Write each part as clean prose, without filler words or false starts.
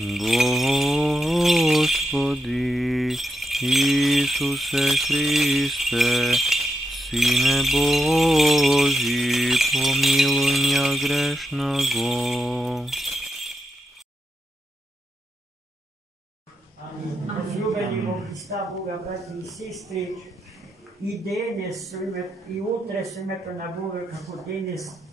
Господи Исусе Христе, Сине Божий, помилуй меня грешного. Возлюбени во Христа Бога, брати и сестри, и денес и утре со името на Бога, како денес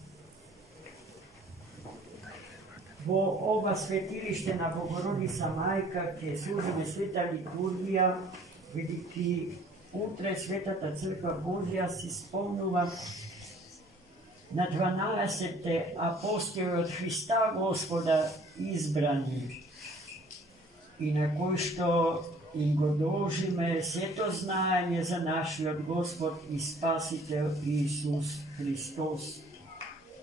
во ова светилиште на Богородица Мајка ќе служиме света литургија, бидејќи утре Светата Црква Божја си спомнува на 12 апостоли од Христа Господа избрани, и на кој што им го должиме сето знаење за нашиот Господ и Спасител Исус Христос.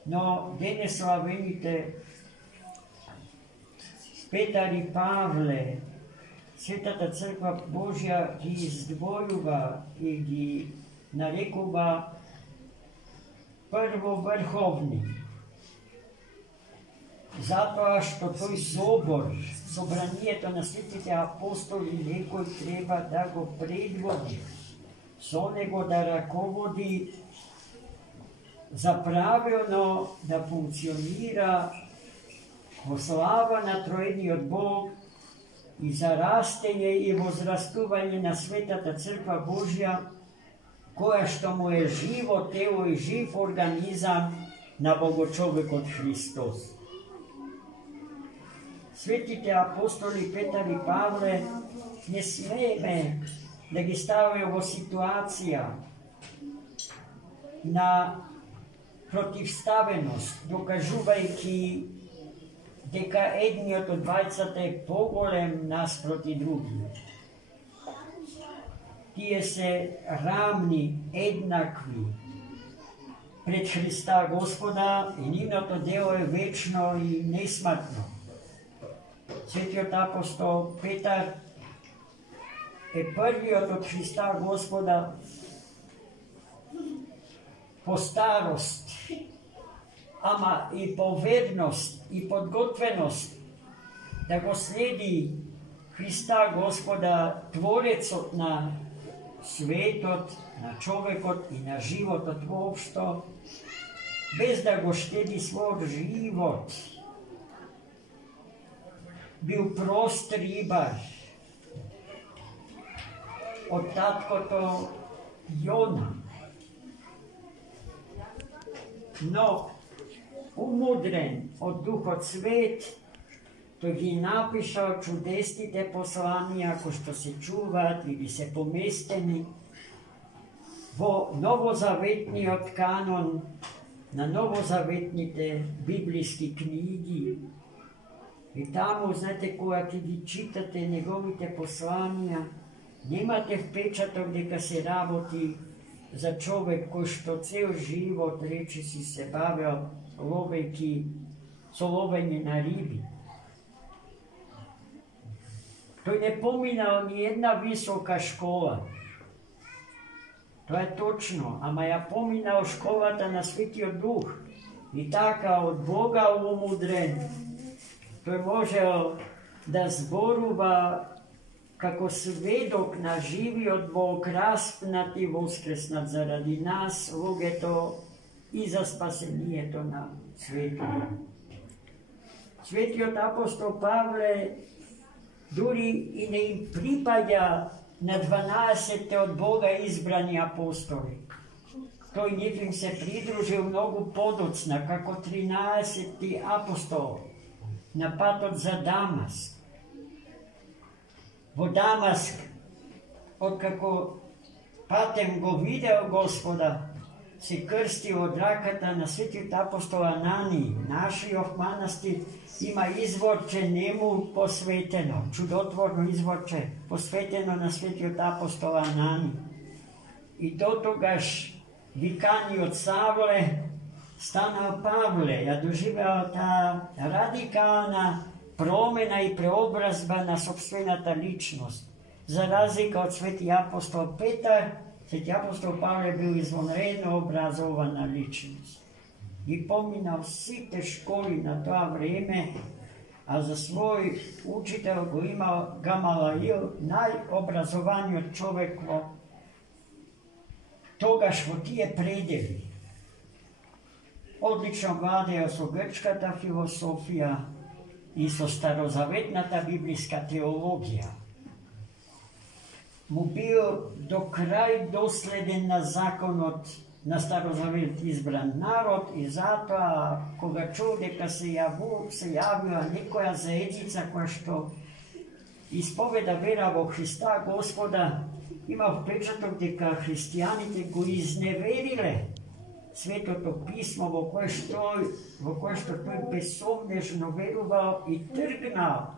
Но денес славените Петар и Павле, Светата Црква Божја ги издвојува и ги нарекува прво врховни. Затоа што тој собор, собранието на светите апостоли, некој треба да го предводи, со него да раководи за правилно да функционира во слава на Троедниот Бог и за растење и возрастување на Светата Црква Божја, која што му е живо тело и жив организам на Богочовекот Христос. Светите апостоли Петар и Павле не смееме да ги ставаме во ситуација на противставеност, докажувајќи дека едниот од двајцата е поголем наспроти другиот. Тие се рамни, еднакви пред Христа Господа и нивното дело е вечно и несмртно. Светиот апостол Петар е првиот од Христа Господа по старост, ама и по верност и подготвеност да го следи Христа Господа, Творецот на светот, на човекот и на животот воопшто, без да го штеди својот живот. Бил прост рибар од таткото Јона, но умудрен од Духот Свет, тој ги напишал чудесните посланија кои што се чуваат или се поместени во новозаветниот канон на новозаветните библиски книги. И таму, знаете, кога ќе ги читате неговите посланија, немате впечаток дека се работи за човек кој што цел живот речиси се бавел со ловење на риби. Тој не поминал ни една висока школа. Тоа е точно, ама ја поминал школата на Светиот Дух. И така од Бога умудрен, тој можел да зборува како сведок на живиот Бог распнат и воскреснат заради нас, луѓето, и за спасението на светот. Светиот апостол Павле дури и не им припаѓа на 12 од Бога избрани апостоли. Тој нив им се придружил многу подоцна, како 13 апостол на патот за Дамаск. Во Дамаск, откако патем го видел Господа, се крстил од раката на светиот апостол Анани. Нашиот манастир има изворче нему посветено, чудотворно изворче, посветено на светиот апостол Анани. И дотогаш виканиот Савле станал Павле, ја доживеал таа радикална промена и преобразба на собствената личност. За разлика од свети апостол Петар, свети апостол Павле бил извонредно образована личност. И поминал сите школи на тоа време a za svoj učitelj go imao Gamaliel, najobrazovaniji čovjek toga što ti je predeli. Odlično vladao so grčkata filosofija i so starozavetnata biblijska teologija. Mu bio do kraj dosleden na zakon na starozavet izbran narod i zato, koga čude kad se javila nekoja zajednica koja što ispoveda vera vo Hrista Gospoda, ima vpečatok deka hristijanite go izneverile Svetoto pismo vo koje što toj besomnežno verovao i trgnao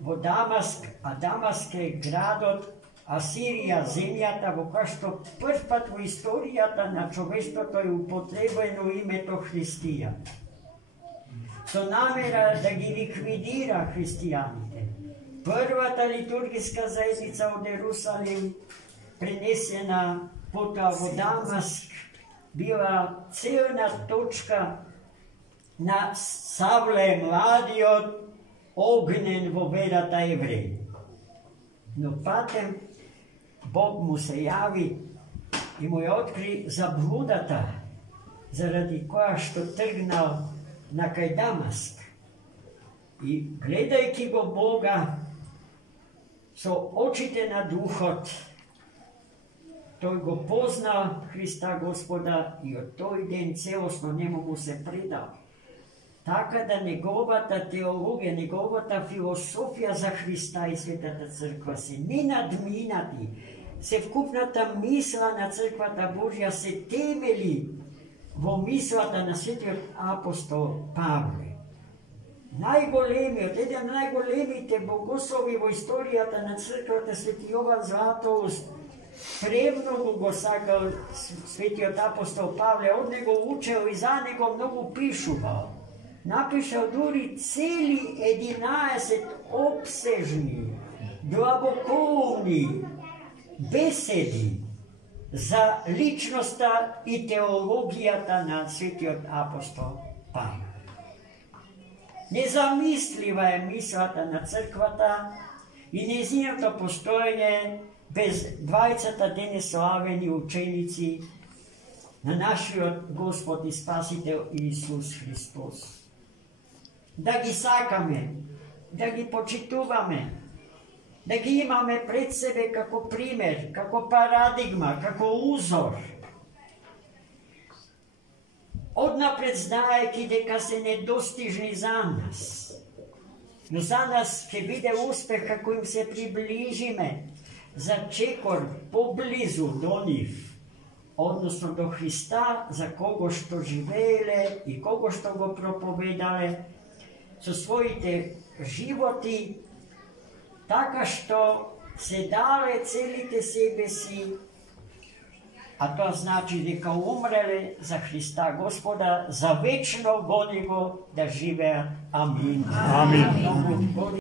vo Damask, a Damask je gradot Asirija, zemljata, vo koje što prvat vo istorijata na čovještvo je upotrebeno ime to Hristija. To namera da gi likvidira hristijanite. Prvata liturgijska zajednica od Jerusalim prenesena pota vo Damask bila ciljna točka na Savle mladi od ognjen vo verata Evreji. No patem Bog mu se javi i mu je otkri zabludata, zaradi koja što trgnal na kaj Damask. I gledajki go Boga, so očite na duhot, toj go poznao Hrista Gospoda i od toj den celosno njemu mu se predao. Така да неговата теологија, неговата философија за Христа и Светата Црква се не надминати, се вкупната мисла на Црквата Божја се темели во мислата на светиот апостол Павле. Најголемиот, еден најголемите богослови во историјата на Црквата, свети Јован Златоуст, премногу го сакал светиот апостол Павле, од него учел и за него многу пишувал. Напишал дури цели 11 обсежни, длабоковни беседи за личноста и теологијата на светиот апостол Павле. Незамислива е мислата на црквата и незиното постоење без двајцата денеславени ученици на нашиот Господ и Спасител Исус Христос. Да ги сакаме, да ги почитуваме, да ги имаме пред себе како пример, како парадигма, како узор. Однапред знаеки дека се недостижни за нас, но за нас ќе биде успех како им се приближиме за чекор поблизу до нив, односно до Христа, за кого што живееле и кого што го проповедале со своите животи, така што се дале целите себе си, а тоа значи дека умреле за Христа Господа, за вечно во Него да живеат. Амин. Амин.